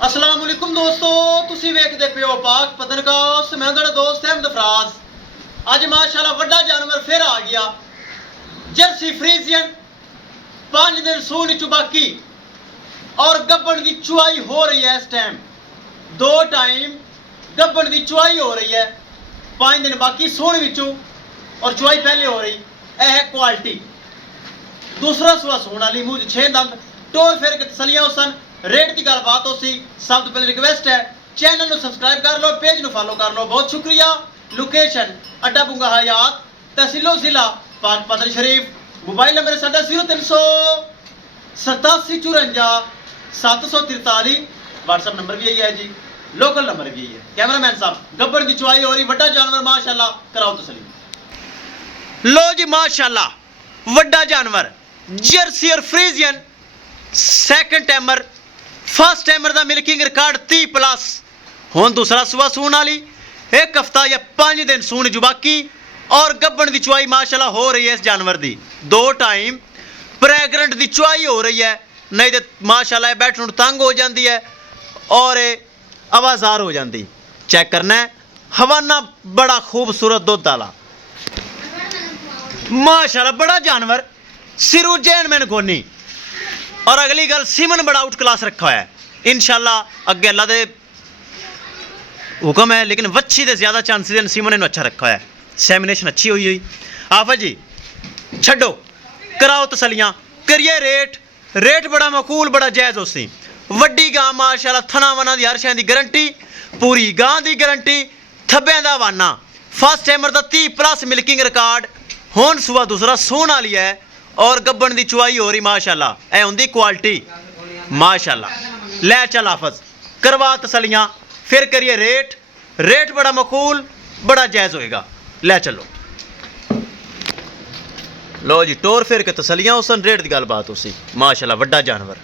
अस्सलाम वालेकुम दोस्तों, तुसी वेखदे पियो पाक पतनकास। मैं तुहाडा दोस्त अहमद फराज। अज माशाअल्लाह वड्डा जानवर फिर आ गया, जर्सी फ्रीजियन। 5 दिन सून चु बाकी और गब्बन की चुआई हो रही है। इस टाइम 2 टाइम गब्बन की चुआई हो रही है। 5 दिन बाकी सून विचू और चुआई पहले हो रही। यह है क्वालिटी। दूसरा सुआ सून वाली मूँह 6 दंद टोर फेर के तसलियां सन। रेट की गलबात हो सी। सब तो पहले रिक्वेस्ट है चैनल को सब्सक्राइब कर लो, पेज को फॉलो कर लो। बहुत शुक्रिया। लोकेशन अड्डा बुंगा हयात, तहसीलो जिला पाक पतन शरीफ। मोबाइल नंबर साडा 0387 54 743। व्हाट्सएप नंबर भी यही है जी, लोकल नंबर भी यही है। कैमरामैन साहब गब्बर की चुआई हो रही, वड्डा जानवर माशाल्लाह, कराओ तसली। लो जी माशाल्लाह वड्डा जानवर जर्सी और Friesian second timer. First timer का मिल्किंग रिकॉर्ड 30+ हुण दूसरा सुआ सून वाली। 1 हफ्ता या 5 दिन सून जो बाकी और गब्बन की चुआई माशाल्लाह हो रही है। इस जानवर की 2 टाइम प्रेगनेंट की चुआई हो रही है। नहीं तो माशाल्लाह बैठने तंग हो जाती है और आवाज़ार हो जाती। चेक करना है, हवाना बड़ा खूबसूरत दुध वाला माशाल्लाह बड़ा जानवर। सिरू जैन मैन कोनी और अगली गल सीमन बड़ा आउट क्लास रखा है। इंशाल्लाह अगे अल्लाह दे हुक्म है, लेकिन वच्छी दे ज़्यादा चांसेस हैं। सीमन ने अच्छा रखा है, सैमिनेशन अच्छी हुई। आफा जी छड्डो, कराओ तसलियां, करिए रेट बड़ा मकूल, बड़ा जायज़ हो सी। वड्डी गां माशाल्लाह, थना वना दी हर शै दी गारंटी, पूरी गां दी गारंटी, थब्बे दा वाना। फर्स्ट टाइमर दा 30+ मिल्किंग रिकॉर्ड। हुण सुआ दूसरा सून वाली है और गब्बन की चुआई हो रही माशाल्लाह। ए हुंदी क्वालिटी माशाल्लाह। लै चल हाफज, करवा तसलियां, फिर करिए रेट बड़ा मकूल, बड़ा जायज़ होएगा। लै चलो, लो जी टोर फिर के तसलियां उसन, रेट की गलबात हो सी। माशाल्लाह वड्डा जानवर।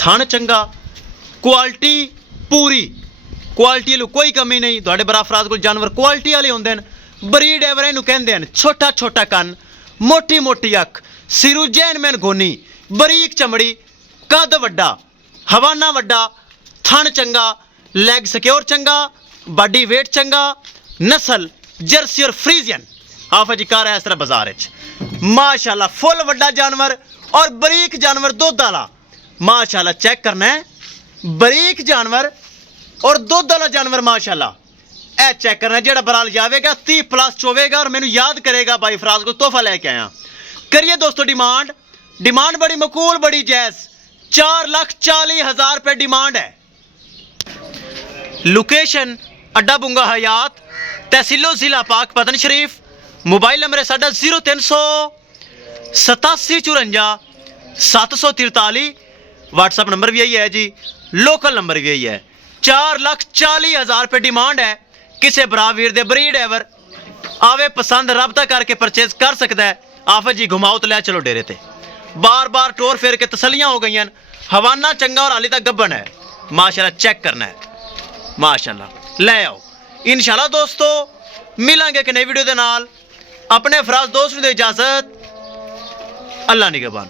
थन चंगा, क्वालिटी पूरी, क्वालिटी वाली कोई कमी नहीं। थोड़े बराफराज को जानवर क्वालिटी वाले होंगे। बरीड एवरेज नूं कहंदे हन। छोटा छोटा कन, मोटी मोटी अख, सिरू जैन मैन गोनी, बरीक चमड़ी, कद वड्डा, हवाना वड्डा, थन चंगा, लैग सिक्योर चंगा, बॉडी वेट चंगा। नस्ल जर्सी और फ्रीजियन। आफा जी कार है इस तरह बाजार माशाल्लाह। फुल वड्डा जानवर और बरीक जानवर दुध वाला माशाल्लाह। चेक करना है, बरीक जानवर और दुध वाला जानवर माशाल्लाह। ए चेक करना है, जेड़ा बराल जाएगा 30+ चोवेगा और मैनू याद करेगा भाई फराज को तोहफा लेके आया। करिए दोस्तों डिमांड बड़ी मकूल, बड़ी जायज़। 4,40,000 रुपये डिमांड है। लोकेशन अड्डा बुंगा हयात, तहसीलो जिला पाक पतन शरीफ। मोबाइल नंबर है साडा 0387 54 743। व्हाट्सएप नंबर भी यही है जी, लोकल नंबर भी यही है। 4,40,000 रुपये डिमांड है। किसी भरा वीर दे ब्रीड एवर आवे पसंद रबता करके परचेज कर सकता है। आफत जी घुमाओ तो लै चलो डेरे ते। बार बार टोर फेर के तसलियां हो गई। हवाना चंगा और हाली तक गब्बन है माशाल्लाह। चेक करना है माशाल्लाह। ले आओ इंशाल्लाह दोस्तों, मिलेंगे एक नई वीडियो के नाल। अपने फराज दोस्त नूं दे इजाजत, अल्लाह निगहबान।